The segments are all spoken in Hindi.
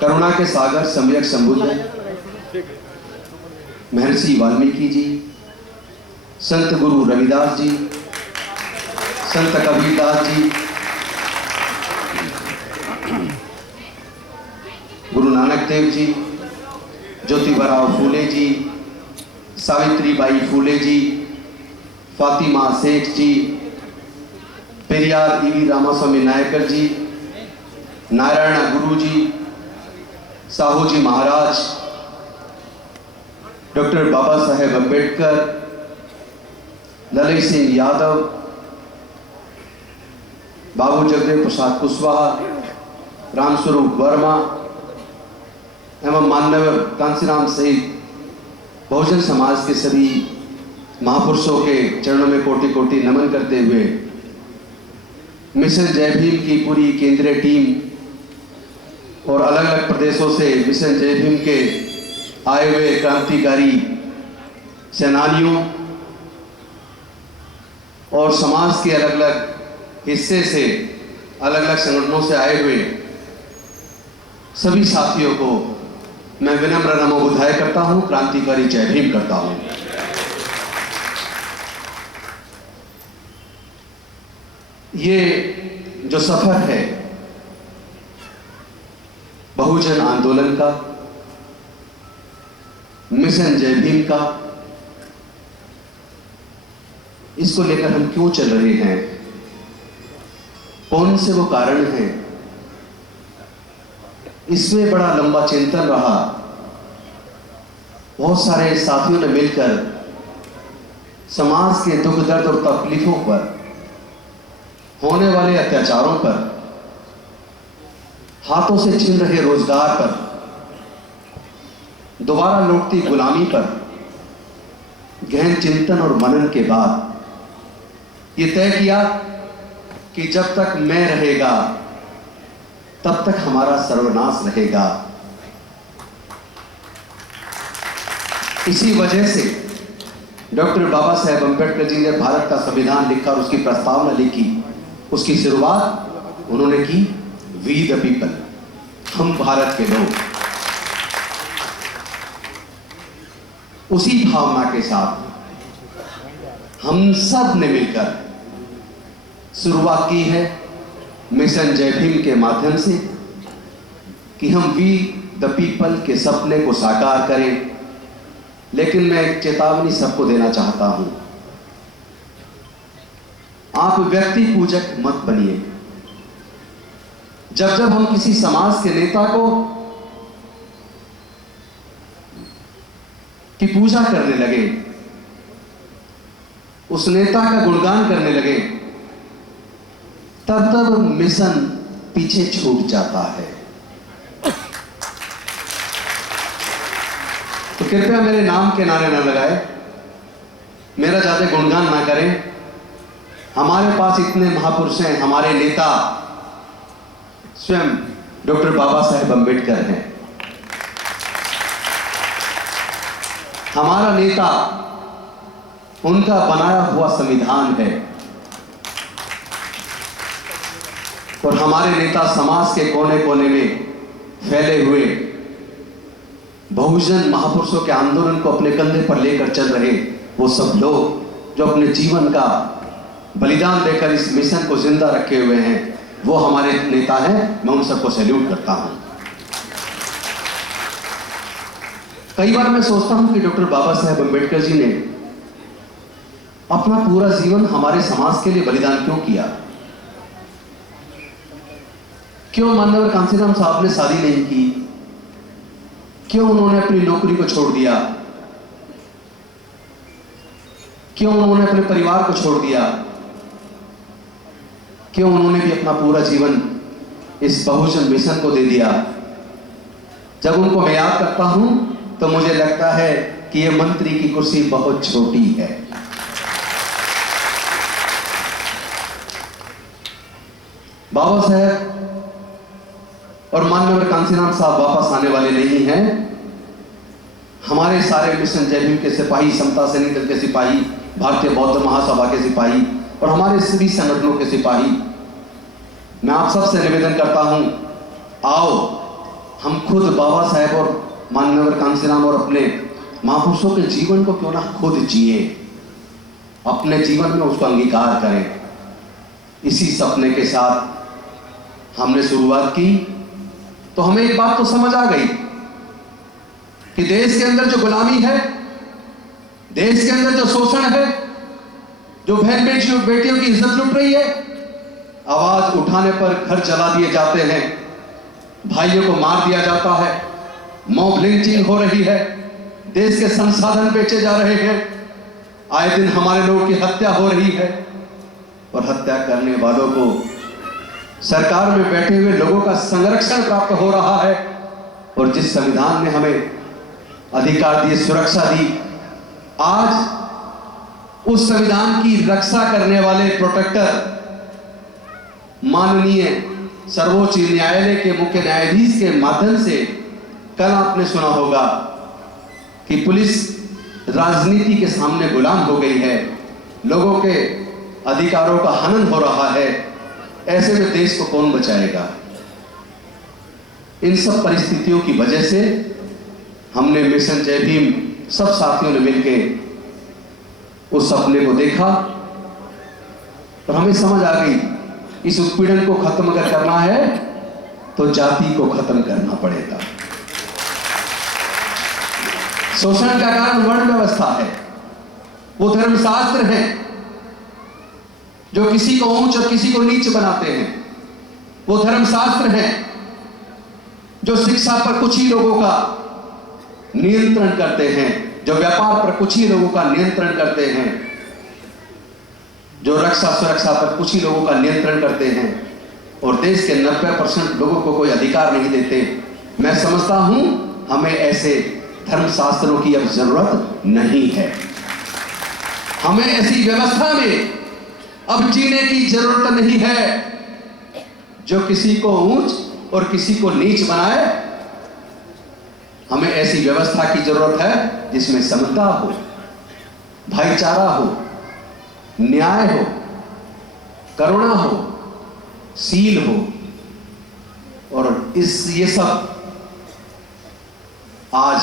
करुणा के सागर सम्यक संबुद्ध महर्षि वाल्मीकि जी, संत गुरु रविदास जी, संत कबीरदास जी, गुरु नानक देव जी, ज्योतिबराव फूले जी, सावित्रीबाई फूले जी, फातिमा सेठ जी, पेरियार ईवी रामास्वामी नायकर जी, नारायण गुरु जी, साहू जी महाराज, डॉक्टर बाबा साहेब अम्बेडकर, ललित सिंह यादव, बाबू जगदेव प्रसाद कुशवाहा, रामस्वरूप वर्मा एवं माननीय कांसीराम सहित बहुजन समाज के सभी महापुरुषों के चरणों में कोटि कोटि नमन करते हुए मिशन जय भीम की पूरी केंद्रीय टीम और अलग अलग प्रदेशों से मिशन जय भीम के आए हुए क्रांतिकारी सेनानियों और समाज के अलग अलग हिस्से से अलग अलग संगठनों से आए हुए सभी साथियों को मैं विनम्र नमो बुद्धाय करता हूं, क्रांतिकारी जय भीम करता हूं। ये जो सफर है बहुजन आंदोलन का, मिशन जय भीम का, इसको लेकर हम क्यों चल रहे हैं, कौन से वो कारण हैं, इसमें बड़ा लंबा चिंतन रहा। बहुत सारे साथियों ने मिलकर समाज के दुख दर्द और तकलीफों पर, होने वाले अत्याचारों पर, हाथों से छीन रहे रोजगार पर, दोबारा लौटती गुलामी पर गहन चिंतन और मनन के बाद यह तय किया कि जब तक मैं रहेगा तब तक हमारा सर्वनाश रहेगा। इसी वजह से डॉक्टर बाबा साहेब अम्बेडकर जी ने भारत का संविधान लिखा और उसकी प्रस्तावना लिखी। उसकी शुरुआत उन्होंने की वी द पीपल, हम भारत के लोग। उसी भावना के साथ हम सब ने मिलकर शुरुआत की है मिशन जय भीम के माध्यम से कि हम वी द पीपल के सपने को साकार करें। लेकिन मैं एक चेतावनी सबको देना चाहता हूं, आप व्यक्ति पूजक मत बनिए। जब जब हम किसी समाज के नेता को की पूजा करने लगे, उस नेता का गुणगान करने लगे, तब तब मिशन पीछे छूट जाता है। तो कृपया मेरे नाम के नारे न लगाए, मेरा ज्यादा गुणगान ना करें। हमारे पास इतने महापुरुष हैं, हमारे नेता स्वयं डॉक्टर बाबा साहेब अम्बेडकर हैं। हमारा नेता, उनका बनाया हुआ संविधान है और हमारे नेता समाज के कोने कोने में फैले हुए बहुजन महापुरुषों के आंदोलन को अपने कंधे पर लेकर चल रहे वो सब लोग जो अपने जीवन का बलिदान देकर इस मिशन को जिंदा रखे हुए हैं, वो हमारे नेता हैं। मैं उन सबको सैल्यूट करता हूं। कई बार मैं सोचता हूं कि डॉक्टर बाबा साहेब अम्बेडकर जी ने अपना पूरा जीवन हमारे समाज के लिए बलिदान क्यों किया? क्यों माननीय कांसीराम साहब ने शादी नहीं की? क्यों उन्होंने अपनी नौकरी को छोड़ दिया? क्यों उन्होंने अपने परिवार को छोड़ दिया? क्यों उन्होंने भी अपना पूरा जीवन इस बहुजन मिशन को दे दिया? जब उनको मैं याद करता हूं तो मुझे लगता है कि यह मंत्री की कुर्सी बहुत छोटी है। बाबा साहेब और माननीय कांसीराम साहब वापस आने वाले नहीं हैं। हमारे सारे मिशन जय भीम के सिपाही, समता सैनिक दल के सिपाही, भारतीय बौद्ध महासभा के सिपाही और हमारे सभी संगठनों के सिपाही, मैं आप सबसे निवेदन करता हूं, आओ हम खुद बाबा साहेब और माननीय कांसीराम और अपने महापुरुषों के जीवन को क्यों ना खुद जिए, अपने जीवन में उसको अंगीकार करें। इसी सपने के साथ हमने शुरुआत की तो हमें एक बात तो समझ आ गई कि देश के अंदर जो गुलामी है, देश के अंदर जो शोषण है, जो बहन बेटियों की इज्जत लुट रही है, आवाज उठाने पर घर जला दिए जाते हैं, भाइयों को मार दिया जाता है, मॉब लिंचिंग हो रही है, देश के संसाधन बेचे जा रहे हैं, आए दिन हमारे लोगों की हत्या हो रही है और हत्या करने वालों को सरकार में बैठे हुए लोगों का संरक्षण प्राप्त हो रहा है। और जिस संविधान ने हमें अधिकार दिए, सुरक्षा दी, आज उस संविधान की रक्षा करने वाले प्रोटेक्टर माननीय सर्वोच्च न्यायालय के मुख्य न्यायाधीश के माध्यम से कल आपने सुना होगा कि पुलिस राजनीति के सामने गुलाम हो गई है, लोगों के अधिकारों का हनन हो रहा है। ऐसे में देश को कौन बचाएगा? इन सब परिस्थितियों की वजह से हमने मिशन जय भीम सब साथियों ने मिलकर उस सपने को देखा और हमें समझ आ गई इस उत्पीड़न को खत्म अगर करना है तो जाति को खत्म करना पड़ेगा। शोषण का कारण वर्ण व्यवस्था है, वो धर्मशास्त्र है जो किसी को ऊंच और किसी को नीच बनाते हैं, वो धर्मशास्त्र है जो शिक्षा पर कुछ ही लोगों का नियंत्रण करते हैं, जो व्यापार पर कुछ ही लोगों का नियंत्रण करते हैं, जो रक्षा सुरक्षा पर कुछ ही लोगों का नियंत्रण करते हैं और देश के 90% लोगों को कोई अधिकार नहीं देते। मैं समझता हूं हमें ऐसे धर्मशास्त्रों की अब जरूरत नहीं है। हमें ऐसी व्यवस्था में अब जीने की जरूरत नहीं है जो किसी को ऊंच और किसी को नीच बनाए। हमें ऐसी व्यवस्था की जरूरत है जिसमें समता हो, भाईचारा हो, न्याय हो, करुणा हो, सील हो। और ये सब आज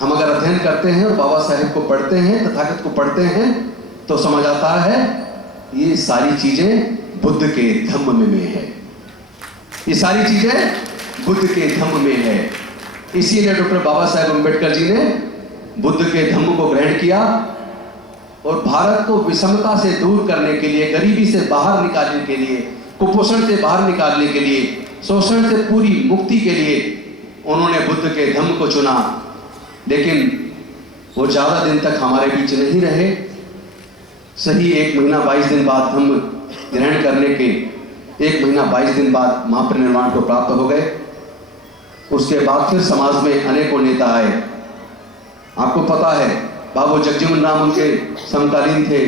हम अगर अध्ययन करते हैं और बाबा साहेब को पढ़ते हैं, तथागत को पढ़ते हैं, तो समझ आता है ये सारी चीजें बुद्ध के धम्म में है। ये सारी चीजें बुद्ध के धम्म में है। इसीलिए डॉक्टर बाबा साहेब अम्बेडकर जी ने बुद्ध के धम्म को ग्रहण किया और भारत को विषमता से दूर करने के लिए, गरीबी से बाहर निकालने के लिए, कुपोषण से बाहर निकालने के लिए, शोषण से पूरी मुक्ति के लिए उन्होंने बुद्ध के धम्म को चुना। लेकिन वो ज्यादा दिन तक हमारे बीच नहीं रहे। सही 1 महीना 22 दिन बाद धम्म ग्रहण करने के 1 महीना 22 दिन बाद महापरिनिर्वाण को प्राप्त हो गए। उसके बाद फिर समाज में अनेकों नेता आए। आपको पता है बाबू जगजीवन राम उनके समकालीन थे,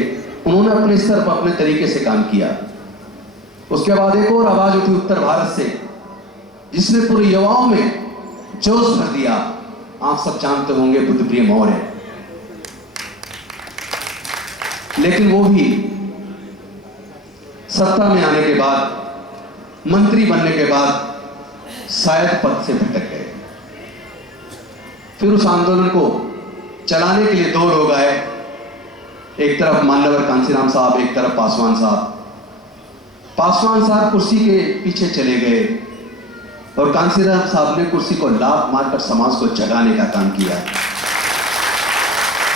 उन्होंने अपने स्तर पर अपने तरीके से काम किया। उसके बाद एक और आवाज उठी उत्तर भारत से जिसने पूरे युवाओं में जोश भर दिया। आप सब जानते होंगे बुद्धप्रिय मौर्य। लेकिन वो भी सत्ता में आने के बाद, मंत्री बनने के बाद शायद पद से भटक गए। फिर उस आंदोलन को चलाने के लिए 2 लोग आए, एक तरफ मान्यवर कांसीराम साहब, एक तरफ पासवान साहब। पासवान साहब कुर्सी के पीछे चले गए और कांसीराम साहब ने कुर्सी को लात मारकर समाज को जगाने का काम किया।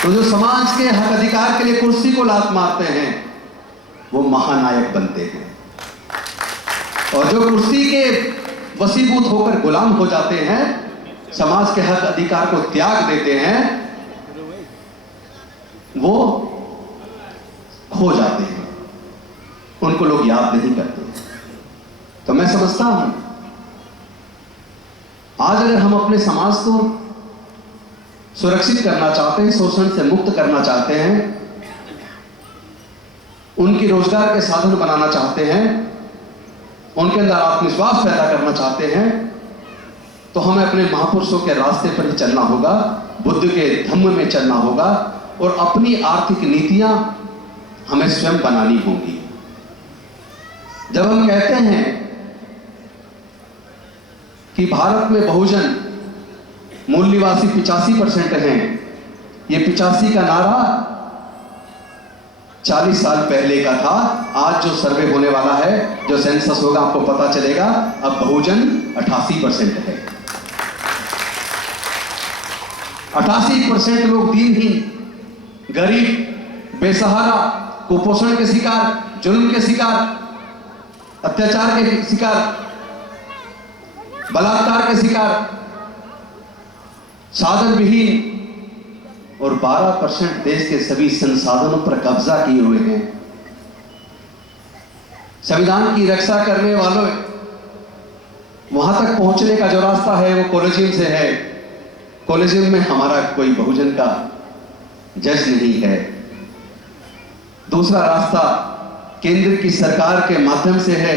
तो जो समाज के हक अधिकार के लिए कुर्सी को लात मारते हैं वो महानायक बनते हैं, और जो कुर्सी के वसीभूत होकर गुलाम हो जाते हैं, समाज के हक अधिकार को त्याग देते हैं, वो खो जाते हैं, उनको लोग याद नहीं करते। तो मैं समझता हूं आज अगर हम अपने समाज को सुरक्षित करना चाहते हैं, शोषण से मुक्त करना चाहते हैं, उनकी रोजगार के साधन बनाना चाहते हैं, उनके अंदर आत्मविश्वास पैदा करना चाहते हैं, तो हमें अपने महापुरुषों के रास्ते पर ही चलना होगा, बुद्ध के धम्म में चलना होगा और अपनी आर्थिक नीतियां हमें स्वयं बनानी होंगी। जब हम कहते हैं कि भारत में बहुजन मूल निवासी 85% हैं। ये 85 का नारा 40 साल पहले का था। आज जो सर्वे होने वाला है, जो सेंसस होगा, आपको पता चलेगा अब बहुजन 88% है। 88% लोग दीनहीन, गरीब, बेसहारा, कुपोषण के शिकार, जुल्म के शिकार, अत्याचार के शिकार, बलात्कार के शिकार, साधन विहीन, और 12% देश के सभी संसाधनों पर कब्जा किए हुए हैं। संविधान की रक्षा करने वालों, वहां तक पहुंचने का जो रास्ता है वो कॉलेजियम से है। कॉलेजियम में हमारा कोई बहुजन का जज नहीं है। दूसरा रास्ता केंद्र की सरकार के माध्यम से है,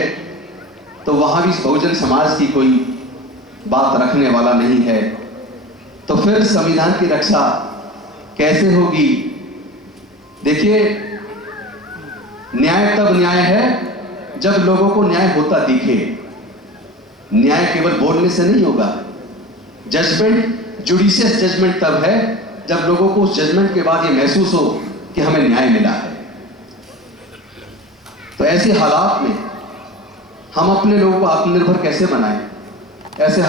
तो वहां भी बहुजन समाज की कोई बात रखने वाला नहीं है। तो फिर संविधान की रक्षा कैसे होगी? देखिए, न्याय तब न्याय है जब लोगों को न्याय होता दिखे। न्याय केवल बोलने से नहीं होगा। जजमेंट, जुडिशियस जजमेंट तब है जब लोगों को उस जजमेंट के बाद ये महसूस हो कि हमें न्याय मिला है। तो ऐसे हालात में हम अपने लोगों को आत्मनिर्भर कैसे बनाएं? ऐसे